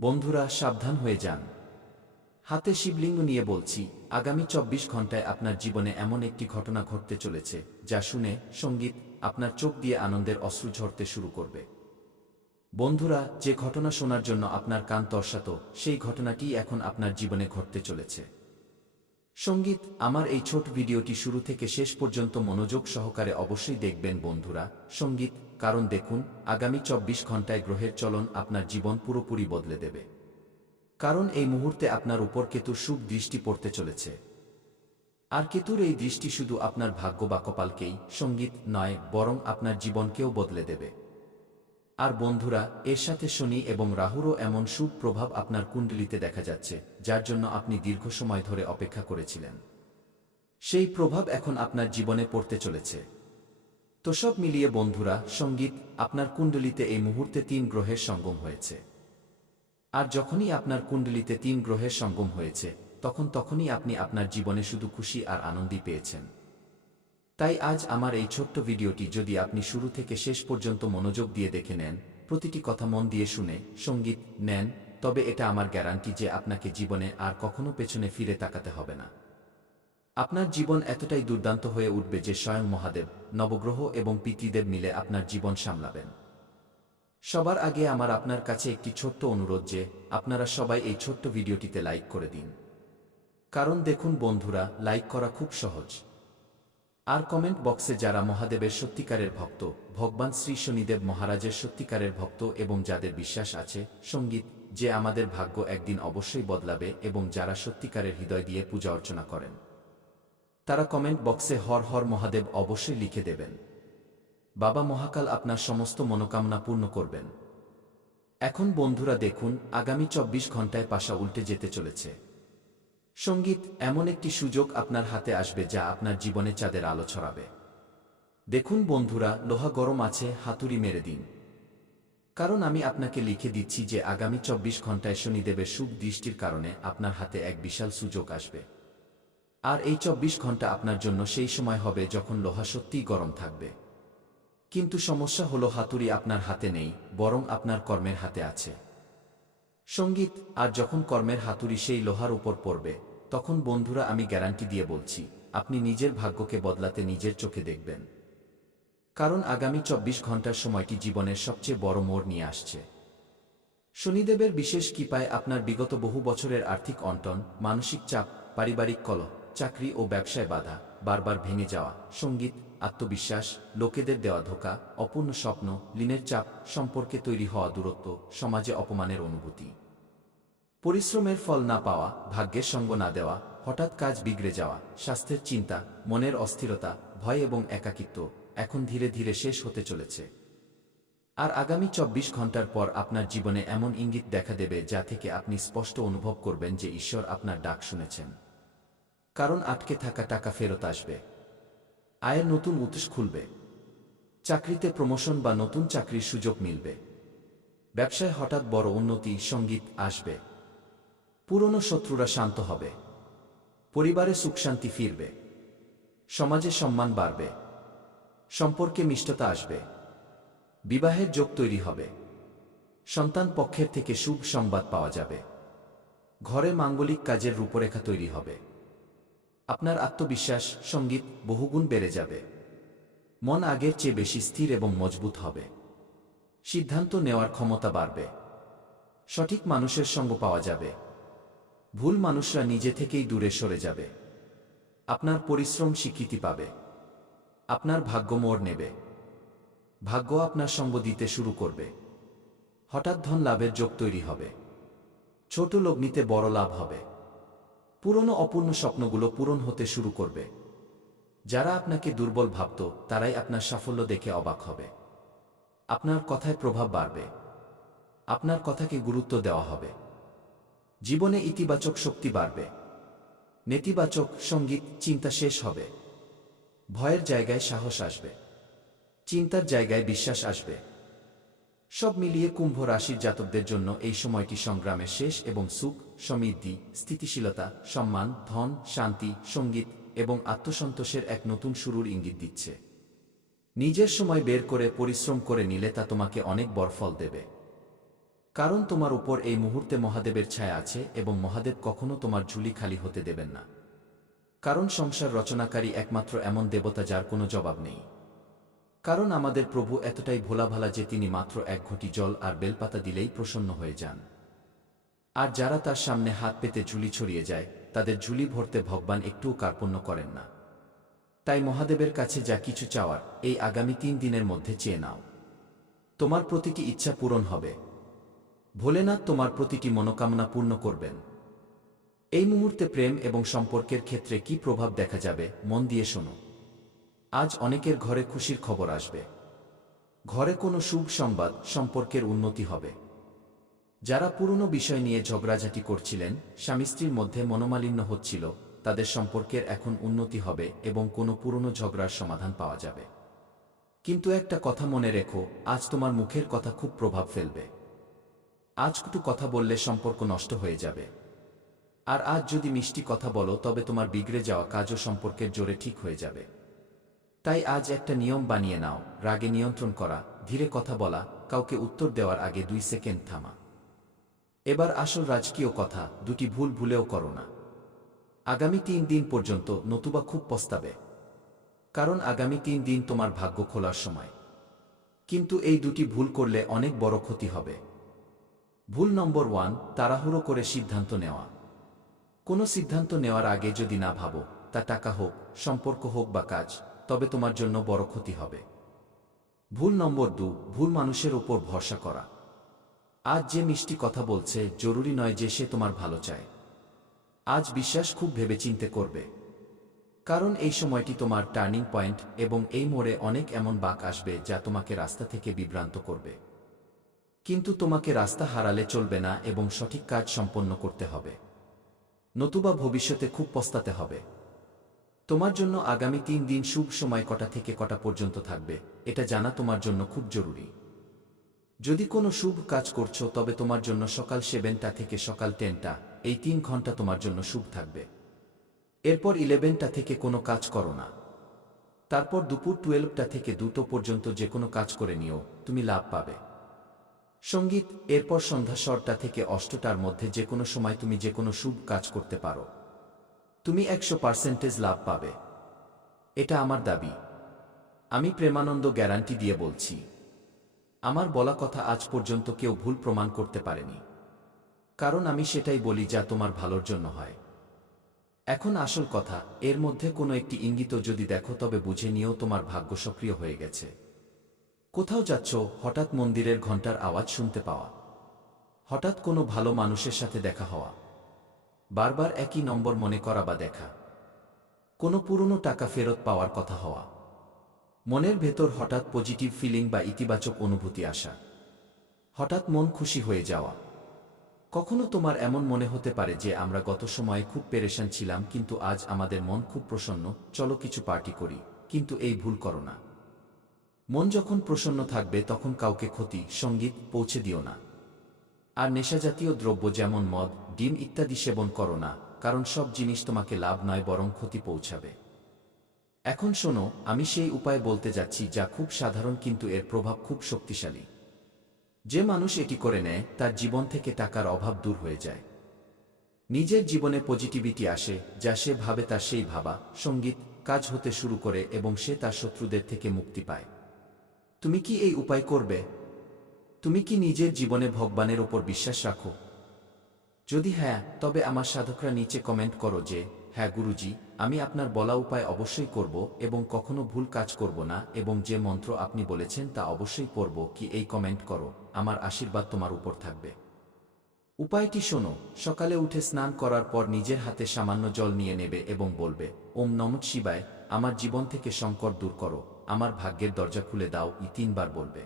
বন্ধুরা সাবধান হয়ে যান। হাতে শিবলিঙ্গ নিয়ে বলছি, আগামী ২৪ ঘন্টায় আপনার জীবনে এমন একটি ঘটনা ঘটতে চলেছে যা শুনে সঙ্গীত আপনার চোখ দিয়ে আনন্দের অশ্রু ঝরতে শুরু করবে। বন্ধুরা, যে ঘটনা শোনার জন্য আপনার কান তর্সাত, সেই ঘটনাটিই এখন আপনার জীবনে ঘটতে চলেছে। সঙ্গীত, আমার এই ছোট ভিডিওটি শুরু থেকে শেষ পর্যন্ত মনোযোগ সহকারে অবশ্যই দেখবেন বন্ধুরা। সঙ্গীত, কারণ দেখুন, আগামী ২৪ ঘন্টায় গ্রহের চলন আপনার জীবন পুরোপুরি বদলে দেবে। কারণ এই মুহূর্তে আপনার উপর কেতুর শুভ দৃষ্টি পড়তে চলেছে। আর কেতুর এই দৃষ্টি শুধু আপনার ভাগ্য বা কপালকেই সঙ্গীত নয়, বরং আপনার জীবনকেও বদলে দেবে। আর বন্ধুরা, এর সাথে শনি এবং রাহুরও এমন শুভ প্রভাব আপনার কুণ্ডলিতে দেখা যাচ্ছে, যার জন্য আপনি দীর্ঘ সময় ধরে অপেক্ষা করেছিলেন। সেই প্রভাব এখন আপনার জীবনে পড়তে চলেছে। তো সব মিলিয়ে বন্ধুরা, সঙ্গীত, আপনার কুণ্ডলিতে এই মুহূর্তে ৩ গ্রহের সঙ্গম হয়েছে। আর যখনই আপনার কুণ্ডলিতে ৩ গ্রহের সঙ্গম হয়েছে, তখনই আপনি আপনার জীবনে শুধু খুশি আর আনন্দই পেয়েছেন। তাই আজ আমার এই ছোট্ট ভিডিওটি যদি আপনি শুরু থেকে শেষ পর্যন্ত মনোযোগ দিয়ে দেখে নেন, প্রতিটি কথা মন দিয়ে শুনে সঙ্গীত নেন, তবে এটা আমার গ্যারান্টি যে আপনাকে জীবনে আর কখনো পেছনে ফিরে তাকাতে হবে না। আপনার জীবন এতটাই দুর্দান্ত হয়ে উঠবে যে স্বয়ং মহাদেব, নবগ্রহ এবং পিতৃদেব মিলে আপনার জীবন সামলাবেন। সবার আগে আমার আপনার কাছে একটি ছোট্ট অনুরোধ যে আপনারা সবাই এই ছোট্ট ভিডিওটিতে লাইক করে দিন। কারণ দেখুন বন্ধুরা, লাইক করা খুব সহজ। আর কমেন্ট বক্সে যারা মহাদেবের সত্যিকারের ভক্ত, ভগবান শ্রী শনিদেব মহারাজের সত্যিকারের ভক্ত এবং যাদের বিশ্বাস আছে সঙ্গীত যে আমাদের ভাগ্য একদিন অবশ্যই বদলাবে, এবং যারা সত্যিকারের হৃদয় দিয়ে পূজা অর্চনা করেন, তারা কমেন্ট বক্সে হর হর মহাদেব অবশ্যই লিখে দেবেন। বাবা মহাকাল আপনার সমস্ত মনোকামনা পূর্ণ করবেন। এখন বন্ধুরা দেখুন, আগামী ২৪ ঘন্টায় পাশা উল্টে যেতে চলেছে। সঙ্গীত, এমন একটি সুযোগ আপনার হাতে আসবে যা আপনার জীবনে চাঁদের আলো ছড়াবে। দেখুন বন্ধুরা, লোহা গরম আছে, হাতুড়ি মেরে দিন। কারণ আমি আপনাকে লিখে দিচ্ছি যে আগামী ২৪ ঘন্টায় শনিদেবের শুভ দৃষ্টির কারণে আপনার হাতে এক বিশাল সুযোগ আসবে। আর এই ২৪ ঘন্টা আপনার জন্য সেই সময় হবে যখন লোহা সত্যিই গরম থাকবে। কিন্তু সমস্যা হলো, হাতুড়ি আপনার হাতে নেই, বরং আপনার কর্মের হাতে আছে। সঙ্গীত, আর যখন কর্মের হাতুড়ি সেই লোহার উপর পড়বে, তখন বন্ধুরা আমি গ্যারান্টি দিয়ে বলছি, আপনি নিজের ভাগ্যকে বদলাতে নিজের চোখে দেখবেন। কারণ আগামী ২৪ ঘন্টার সময়টি জীবনের সবচেয়ে বড় মোড় নিয়ে আসছে। শনিদেবের বিশেষ কৃপায় আপনার বিগত বহু বছরের আর্থিক অনটন, মানসিক চাপ, পারিবারিক কলহ, চাকরি ও ব্যবসায় বাধা বারবার ভেঙে যাওয়া, সঙ্গীত, আত্মবিশ্বাস, লোকেদের দেওয়া ধোঁকা, অপূর্ণ স্বপ্ন, ঋণের চাপ, সম্পর্কে তৈরি হওয়া দূরত্ব, সমাজে অপমানের অনুভূতি, পরিশ্রমের ফল না পাওয়া, ভাগ্যের সঙ্গ না দেওয়া, হঠাৎ কাজ বিগড়ে যাওয়া, স্বাস্থ্যের চিন্তা, মনের অস্থিরতা, ভয় এবং একাকিত্ব এখন ধীরে ধীরে শেষ হতে চলেছে। আর আগামী ২৪ ঘন্টার পর আপনার জীবনে এমন ইঙ্গিত দেখা দেবে যা থেকে আপনি স্পষ্ট অনুভব করবেন যে ঈশ্বর আপনার ডাক শুনেছেন। কারণ আটকে থাকা টাকা ফেরত আসবে, আয়ের নতুন উৎস খুলবে, চাকরিতে প্রমোশন বা নতুন চাকরির সুযোগ মিলবে, ব্যবসায় হঠাৎ বড় উন্নতি সঙ্গীত আসবে, পুরনো শত্রুরা শান্ত হবে, পরিবারে সুখশান্তি ফিরবে, সমাজে সম্মান বাড়বে, সম্পর্কে মিষ্টতা আসবে, বিবাহের যোগ তৈরি হবে, সন্তান পক্ষের থেকে শুভ সংবাদ পাওয়া যাবে, ঘরে মাঙ্গলিক কাজের রূপরেখা তৈরি হবে, আপনার আত্মবিশ্বাস সঙ্গীত বহুগুণ বেড়ে যাবে, মন আগের চেয়ে বেশি স্থির এবং মজবুত হবে, সিদ্ধান্ত নেওয়ার ক্ষমতা বাড়বে, সঠিক মানুষের সঙ্গ পাওয়া যাবে, ভুল মানুষরা নিজে থেকেই দূরে সরে যাবে, আপনার পরিশ্রম স্বীকৃতি পাবে, আপনার ভাগ্য মোড় নেবে, ভাগ্য আপনার সঙ্গ দিতে শুরু করবে, হঠাৎ ধন লাভের যোগ তৈরি হবে, ছোট লগ্নিতে বড় লাভ হবে, পুরনো অপূর্ণ স্বপ্নগুলো পূরণ হতে শুরু করবে, যারা আপনাকে দুর্বল ভাবত তারাই আপনার সাফল্য দেখে অবাক হবে, আপনার কথায় প্রভাব বাড়বে, আপনার কথাকে গুরুত্ব দেওয়া হবে, জীবনে ইতিবাচক শক্তি বাড়বে, নেতিবাচক সঙ্গীত চিন্তা শেষ হবে, ভয়ের জায়গায় সাহস আসবে, চিন্তার জায়গায় বিশ্বাস আসবে। সব মিলিয়ে কুম্ভ রাশির জাতকদের জন্য এই সময়টি সংগ্রামের শেষ এবং সুখ, সমৃদ্ধি, স্থিতিশীলতা, সম্মান, ধন, শান্তি, সঙ্গীত এবং আত্মসন্তোষের এক নতুন শুরুর ইঙ্গিত দিচ্ছে। নিজের সময় বের করে পরিশ্রম করে নিলে তা তোমাকে অনেক বড় ফল দেবে। কারণ তোমার উপর এই মুহূর্তে মহাদেবের ছায়া আছে এবং মহাদেব কখনো তোমার ঝুলি খালি হতে দেবেন না। কারণ সংসার রচনাকারী একমাত্র এমন দেবতা যার কোনো জবাব নেই। কারণ আমাদের প্রভু এতটাই ভোলাভালা যে তিনি মাত্র এক ঘটি জল আর বেলপাতা দিলেই প্রসন্ন হয়ে যান। আর যারা তার সামনে হাত পেতে ঝুলি ছড়িয়ে যায় তাদের ঝুলি ভরতে ভগবান একটুও কার্পণ্য করেন না। তাই মহাদেবের কাছে যা কিছু চাওয়ার এই আগামী 3 দিনের মধ্যে চেয়ে নাও। তোমার প্রতিটি ইচ্ছা পূরণ হবে। ভোলেনাথ তোমার প্রতিটি মনোকামনা পূর্ণ করবেন। এই মুহূর্তে প্রেম এবং সম্পর্কের ক্ষেত্রে কি প্রভাব দেখা যাবে মন দিয়ে শোনো। আজ অনেকের ঘরে খুশির খবর আসবে। ঘরে কোনো শুভ সংবাদ, সম্পর্কের উন্নতি হবে। যারা পুরনো বিষয় নিয়ে ঝগড়াঝাটি করছিলেন, স্বামী স্ত্রীর মধ্যে মনোমালিন্য হচ্ছিল, তাদের সম্পর্কের এখন উন্নতি হবে এবং কোনো পুরনো ঝগড়ার সমাধান পাওয়া যাবে। কিন্তু একটা কথা মনে রেখো, আজ তোমার মুখের কথা খুব প্রভাব ফেলবে। আজ কটু কথা বললে সম্পর্ক নষ্ট হয়ে যাবে। আর আজ যদি মিষ্টি কথা বলো তবে তোমার বিগড়ে যাওয়া কাজও সম্পর্কের জোরে ঠিক হয়ে যাবে। তাই আজ একটা নিয়ম বানিয়ে নাও, রাগে নিয়ন্ত্রণ করা, ধীরে কথা বলা, কাউকে উত্তর দেওয়ার আগে 2 সেকেন্ড থামা। এবার আসল রাজকীয় কথা, দুটি ভুল ভুলেও করো না আগামী 3 দিন পর্যন্ত, নতুবা খুব পস্তাবে। কারণ আগামী 3 দিন তোমার ভাগ্য খোলার সময়। কিন্তু এই দুটি ভুল করলে অনেক বড় ক্ষতি হবে। ভুল নম্বর 1, তাড়াহুড়ো করে সিদ্ধান্ত নেওয়া। কোনো সিদ্ধান্ত নেওয়ার আগে যদি না ভাবো, তা টাকা হোক, সম্পর্ক হোক বা কাজ, তবে তোমার জন্য বড় ক্ষতি হবে। ভুল নম্বর 2, ভুল মানুষের ওপর ভরসা করা। আজ যে মিষ্টি কথা বলছে জরুরি নয় যে সে তোমার ভালো চায়। আজ বিশ্বাস খুব ভেবেচিন্তে করবে। কারণ এই সময়টি তোমার টার্নিং পয়েন্ট এবং এই মোড়ে অনেক এমন বাঁক আসবে যা তোমাকে রাস্তা থেকে বিভ্রান্ত করবে। কিন্তু তোমাকে রাস্তা হারালে চলবে না এবং সঠিক কাজ সম্পন্ন করতে হবে। নতুবা ভবিষ্যতে খুব পস্তাতে হবে। তোমার জন্য আগামী 3 দিন শুভ সময় কটা থেকে কটা পর্যন্ত থাকবে, এটা জানা তোমার জন্য খুব জরুরি। যদি কোনো শুভ কাজ করছো তবে তোমার জন্য সকাল 7টা থেকে সকাল 10টা, এই 3 ঘন্টা তোমার জন্য শুভ থাকবে। এরপর 11টা থেকে কোনো কাজ করো না। তারপর দুপুর 12টা থেকে 2টো পর্যন্ত যে কোনো কাজ করে নিও, তুমি লাভ পাবে। সঙ্গীত, এরপর সন্ধ্যা 6টা থেকে 8টার মধ্যে যে কোনো সময় তুমি যে কোনো শুভ কাজ করতে পারো। তুমি 100% লাভ পাবে। এটা আমার দাবি। আমি প্রেমানন্দ গ্যারান্টি দিয়ে বলছি। আমার বলা কথা আজ পর্যন্ত কেউ ভুল প্রমাণ করতে পারেনি। কারণ আমি সেটাই বলি যা তোমার ভালোর জন্য হয়। এখন আসল কথা, এর মধ্যে কোনো একটি ইঙ্গিত যদি দেখো তবে বুঝে নিও তোমার ভাগ্য সক্রিয় হয়ে গেছে। কোথাও যাচ্ছ, হঠাৎ মন্দিরের ঘণ্টার আওয়াজ শুনতে পাওয়া, হঠাৎ কোনো ভালো মানুষের সাথে দেখা হওয়া, বারবার একই নম্বর মনে করা বা দেখা, কোনো পুরনো টাকা ফেরত পাওয়ার কথা হওয়া, মনের ভেতর হঠাৎ পজিটিভ ফিলিং বা ইতিবাচক অনুভূতি আসা, হঠাৎ মন খুশি হয়ে যাওয়া। কখনো তোমার এমন মনে হতে পারে যে আমরা গত সময়ে খুব পেরেশান ছিলাম কিন্তু আজ আমাদের মন খুব প্রসন্ন, চলো কিছু পার্টি করি। কিন্তু এই ভুল করো না। মন যখন প্রসন্ন থাকবে তখন কাউকে ক্ষতি, সঙ্গীত পৌঁছে দিও না। আর নেশাজাতীয় দ্রব্য যেমন মদ, ডিম ইত্যাদি সেবন করো না, কারণ সব জিনিস তোমাকে লাভ নয় বরং ক্ষতি পৌঁছাবে। এখন শোনো, আমি সেই উপায় বলতে যাচ্ছি যা খুব সাধারণ কিন্তু এর প্রভাব খুব শক্তিশালী। যে মানুষ এটি করে নেয় তার জীবন থেকে টাকার অভাব দূর হয়ে যায়। নিজের জীবনে পজিটিভিটি আসে, যা সে ভাবে তার সেই ভাবা, সঙ্গীত, কাজ হতে শুরু করে এবং সে তার শত্রুদের থেকে মুক্তি পায়। তুমি কি এই উপায় করবে? তুমি কি নিজের জীবনে ভগবানের ওপর বিশ্বাস রাখো? যদি হ্যাঁ, তবে আমার সাধকরা নিচে কমেন্ট করো যে হ্যাঁ গুরুজি, আমি আপনার বলা উপায় অবশ্যই করব এবং কখনো ভুল কাজ করব না এবং যে মন্ত্র আপনি বলেছেন তা অবশ্যই পড়ব। কি এই কমেন্ট করো, আমার আশীর্বাদ তোমার উপর থাকবে। উপায়টি শোনো, সকালে উঠে স্নান করার পর নিজের হাতে সামান্য জল নিয়ে নেবে এবং বলবে, ওম নমঃ শিবায়, আমার জীবন থেকে সংকট দূর করো, আমার ভাগ্যের দরজা খুলে দাও। 3 বার বলবে।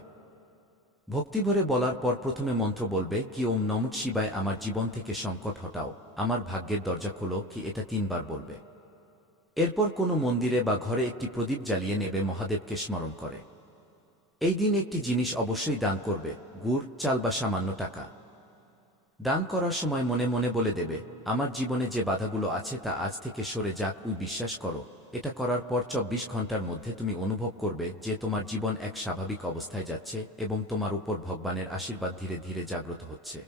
ভক্তিভরে বলার পর প্রথমে মন্ত্র বলবে কি ওম নমঃ শিবায়, আমার জীবন থেকে সংকট হটাও, আমার ভাগ্যের দরজা খোলো। কি এটা 3 বার বলবে। এরপর কোনো মন্দিরে বা ঘরে একটি প্রদীপ জ্বালিয়ে নেবে, মহাদেবকে স্মরণ করে। এই দিন একটি জিনিস অবশ্যই দান করবে, গুড়, চাল বা সামান্য টাকা। দান করার সময় মনে মনে বলে দেবে, আমার জীবনে যে বাধাগুলো আছে তা আজ থেকে সরে যাক। বিশ্বাস করো, এটা করার পর ২৪ ঘন্টার মধ্যে তুমি অনুভব করবে যে তোমার জীবন এক স্বাভাবিক অবস্থায় যাচ্ছে এবং তোমার উপর ভগবানের আশীর্বাদ ধীরে ধীরে জাগ্রত হচ্ছে।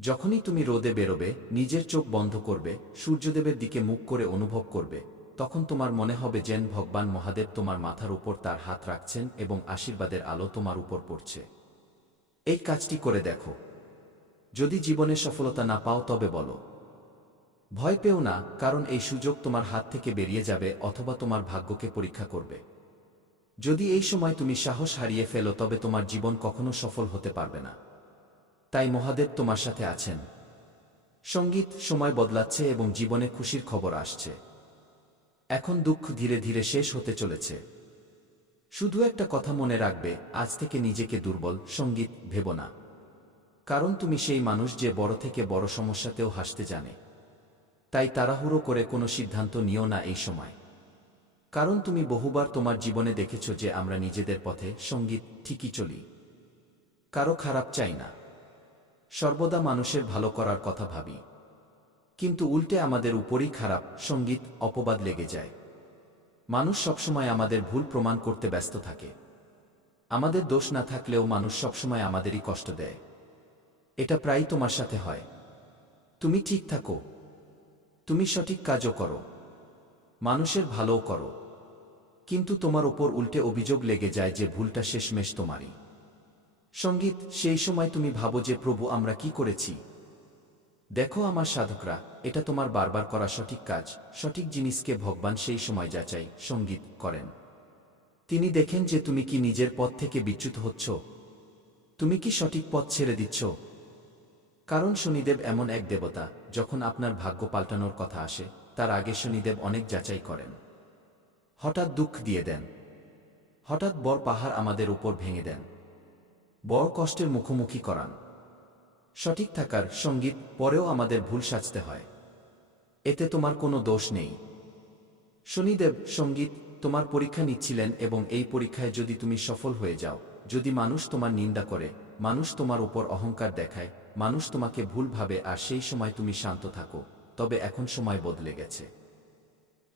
যখনই তুমি রোদে বেরোবে, নিজের চোখ বন্ধ করবে, সূর্যদেবের দিকে মুখ করে অনুভব করবে, তখন তোমার মনে হবে যেন ভগবান মহাদেব তোমার মাথার উপর তার হাত রাখছেন এবং আশীর্বাদের আলো তোমার উপর পড়ছে। এই কাজটি করে দেখো। যদি জীবনে সফলতা না পাও তবে বলো, ভয় পেও না, কারণ এই সুযোগ তোমার হাত থেকে বেরিয়ে যাবে অথবা তোমার ভাগ্যকে পরীক্ষা করবে। যদি এই সময় তুমি সাহস হারিয়ে ফেলো তবে তোমার জীবন কখনো সফল হতে পারবে না। তাই মহাদেব তোমার সাথে আছেন। সঙ্গীত, সময় বদলাচ্ছে এবং জীবনে খুশির খবর আসছে। এখন দুঃখ ধীরে ধীরে শেষ হতে চলেছে। শুধু একটা কথা মনে রাখবে, আজ থেকে নিজেকে দুর্বল সঙ্গীত ভেবো না। কারণ তুমি সেই মানুষ যে বড় থেকে বড় সমস্যাতেও হাসতে জানে। তাই তাড়াহুড়ো করে কোনো সিদ্ধান্ত নিও না এই সময়। কারণ তুমি বহুবার তোমার জীবনে দেখেছ যে আমরা নিজেদের পথে সঙ্গীত ঠিকই চলি। কারো খারাপ চাই না, সর্বদা মানুষের ভালো করার কথা ভাবি। কিন্তু উল্টে আমাদের উপরই খারাপ সঙ্গীত অপবাদ লেগে যায়। মানুষ সবসময় আমাদের ভুল প্রমাণ করতে ব্যস্ত থাকে। আমাদের দোষ না থাকলেও মানুষ সবসময় আমাদেরই কষ্ট দেয়। এটা প্রায়ই তোমার সাথে হয়। তুমি ঠিক থাকো, তুমি সঠিক কাজও করো, মানুষের ভালোও করো, কিন্তু তোমার ওপর উল্টে অভিযোগ লেগে যায় যে ভুলটা শেষমেশ তোমারই। সঙ্গীত, সেই সময় তুমি ভাবো যে প্রভু আমরা কি করেছি? দেখো আমার সাধকরা, এটা তোমার বারবার করা সঠিক কাজ। সঠিক জিনিসকে ভগবান সেই সময় যাচাই সঙ্গীত করেন। তিনি দেখেন যে তুমি কি নিজের পথ থেকে বিচ্যুত হচ্ছ, তুমি কি সঠিক পথ ছেড়ে দিচ্ছ। কারণ শনিদেব এমন এক দেবতা, যখন আপনার ভাগ্য পাল্টানোর কথা আসে তার আগে শনিদেব অনেক যাচাই করেন। হঠাৎ দুঃখ দিয়ে দেন, হঠাৎ বড় পাহাড় আমাদের উপর ভেঙে দেন, বড় কষ্টের মুখোমুখি করান। সঠিক থাকার সঙ্গীত পরেও আমাদের ভুল সাজতে হয়। এতে তোমার কোনো দোষ নেই। শনিদেব সঙ্গীত তোমার পরীক্ষা নিচ্ছিলেন এবং এই পরীক্ষায় যদি তুমি সফল হয়ে যাও, যদি মানুষ তোমার নিন্দা করে, মানুষ তোমার উপর অহংকার দেখায়, মানুষ তোমাকে ভুল ভাবে আর সেই সময় তুমি শান্ত থাকো, তবে এখন সময় বদলে গেছে।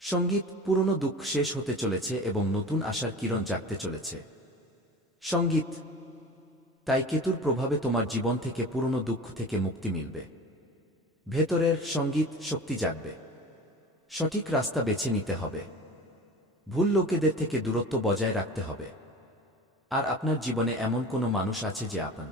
সঙ্গীত, পুরনো দুঃখ শেষ হতে চলেছে এবং নতুন আশার কিরণ জাগতে চলেছে। সঙ্গীত, তাই কেতুর প্রভাবে তোমার জীবন থেকে পুরনো দুঃখ থেকে মুক্তি মিলবে। ভেতরের সঙ্গীত শক্তি জাগবে। সঠিক রাস্তা বেছে নিতে হবে। ভুল লোকেদের থেকে দূরত্ব বজায় রাখতে হবে। আর আপনার জীবনে এমন কোনো মানুষ আছে যে আপন